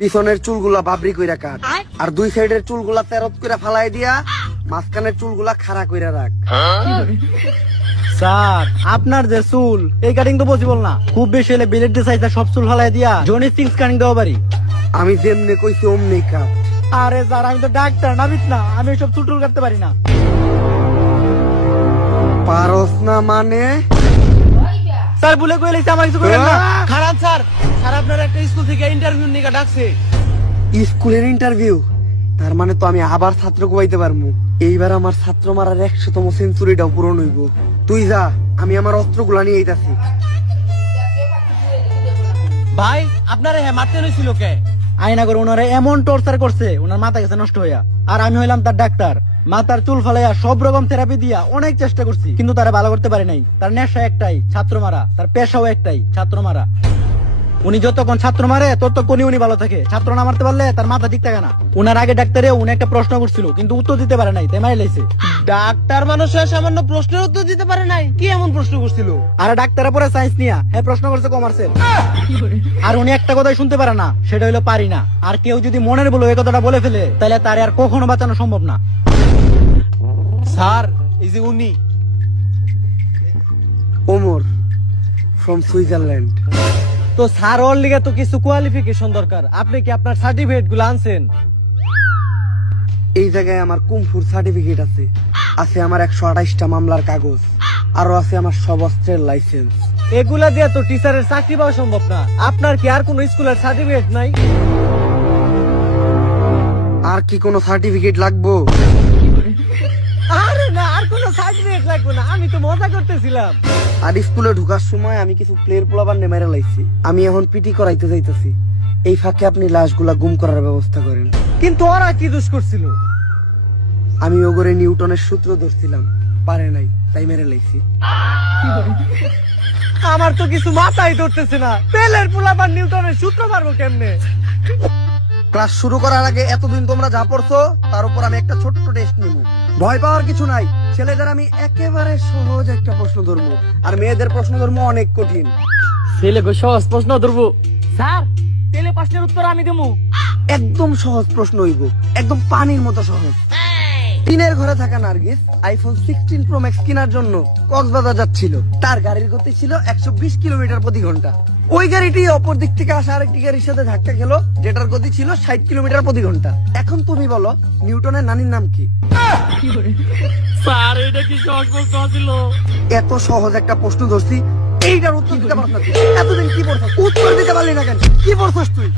পিছনের চুলগুলা বাবরি কইরা কাট, আর দুই সাইডের চুলগুলা তেরত কইরা ফালাই দিয়া মাঝখানের চুলগুলা খাড়া কইরা রাখ। স্যার আপনার যে চুল এই কাটিং তো পসিবল না, খুব বেশি হলে বিলেট দিয়ে সাইজটা সব চুল ফালাই দিয়া জনি সিক্স কাটিং দেওয়া পারি। আমি যেমনে কইছি অমনি কাট। আরে স্যার আমি তো ডাক্তার নাবিত না, আমি সব চুল টুল কাটতে পারি না। পারস না মানে? স্যার ভুলে কই লাইছে, আমার কিছু করেন না। খারাপ স্যার, স্যার আপনার একটা স্কুল থেকে ইন্টারভিউ নিয়ে ডাকছে। স্কুলের ইন্টারভিউ? তার মানে তো আমি আবার ছাত্র কোয়াইতে পারবো। এইবার আমার ছাত্র মারার 100তম সেঞ্চুরিটাও পূরণ হইব। তুই যা, আমি আমার অস্ত্রগুলা নিয়ে আইতাছি। ভাই আপনারে হ্যাঁ মারতে হয়েছিল কে? আয়না করে ওনারা এমন টর্চার করছে, ওনার মাথা গেছে নষ্ট হইয়া। আর আমি হইলাম তার ডাক্তার, মাথার চুল ফালাইয়া সব রকম থেরাপি দিয়া অনেক চেষ্টা করছি, কিন্তু তারা ভালো করতে পারে নাই। তার নেশা একটাই, ছাত্র মারা। তার পেশাও একটাই, ছাত্র মারা। উনি যতক্ষণ ছাত্র মারে ততক্ষণই উনি ভালো থাকে। ছাত্র না মারতে পারলে তার মাথা ঠিক থাকে না। উনার আগে ডাক্তারে উনি একটা প্রশ্ন করছিল, কিন্তু উত্তর দিতে পারে নাই, তাই মারি লাইছে। ডাক্তার মানুষ হয়ে সামান্য প্রশ্নের উত্তর দিতে পারে নাই? কি এমন প্রশ্ন করছিল? আর ডাক্তারের পরে সায়েন্স নিয়া হ্যাঁ প্রশ্ন করছে কমার্সের। আর উনি একটা কথাই শুনতে পারে না, সেটা হইলো পারি না। আর কেউ যদি মনের বলে এই কথাটা বলে ফেলে, তাহলে তার আর কখনো বাঁচানো সম্ভব না। স্যার এই যে উনি ওমর ফ্রম সুইজারল্যান্ড। তো স্যার ওর লিগে তো কিছু কোয়ালিফিকেশন দরকার। আপনি কি আপনার সার্টিফিকেট গুলো আনছেন? এই জায়গায় আমার কুমফুর সার্টিফিকেট আছে, আছে আমার 128টা মামলার কাগজ, আরো আছে আমার সব অস্ত্রের লাইসেন্স। এগুলা দিয়ে তো টিচারের চাকরি পাওয়া সম্ভব না। আপনার কি আর কোনো স্কুলের সার্টিফিকেট নাই? আর কি কোনো সার্টিফিকেট লাগবো? আরে না, আর কোনো সার্টিফিকেট লাগবে না, আমি তো মজা করতেছিলাম। আর স্কুলে ঢুকার সময় আমি কিছু প্লেয়ার পোলাবার নেমেরে লাইছি। আমি এখন পিটি করাইতে যাইতেছি। এই ফাঁকে আপনি লাশগুলা গুম করার ব্যবস্থা করেন। কিন্তু ওরা কি দোষ করছিল? আমি ওগরে নিউটনের সূত্র ধরছিলাম, পারে নাই, তাই মেরে লাইছি। আমার তো কিছু মাথায় ধরতেছে না। পেলের পোলাপান নিউটনের সূত্র মারবো কেমনে? ক্লাস শুরু করার আগে এতদিন তোমরা যা পড়ছো তার উপর আমি একটা ছোট্ট টেস্ট নিব। ভয় পাওয়ার কিছু নাই। ছেলেদের আমি একেবারে সহজ একটা প্রশ্ন ধরবো, আর মেয়েদের প্রশ্ন ধরবো অনেক কঠিন। ছেলে সহজ প্রশ্ন ধরবো স্যার, তেলে প্রশ্নের উত্তর আমি দেবো। একদম সহজ প্রশ্ন হইব, একদম পানির মতো সহজ। টিনের ঘরে থাকা নার্গিস আইফোন 16 প্রো ম্যাক্স কেনার জন্য কক্সবাজার যাচ্ছিল। তার গাড়ির গতি ছিল 120 কিলোমিটার প্রতি ঘন্টা। ওই গাড়িটি অপর দিক থেকে আসা আরেকটি গাড়ির সাথে ধাক্কা খেলো, যেটার গতি ছিল 60 কিলোমিটার প্রতি ঘন্টা। এখন তুমি বলো নিউটনের নানির নাম কি? স্যার এটা কি সহজ প্রশ্ন ছিল? এত সহজ একটা প্রশ্ন ধরছি, এইটার উত্তর দিতে পারছ না তুই। এতদিন কি পড়ছস? উত্তর দিতে পারলি না কেন? কি পড়ছস তুই?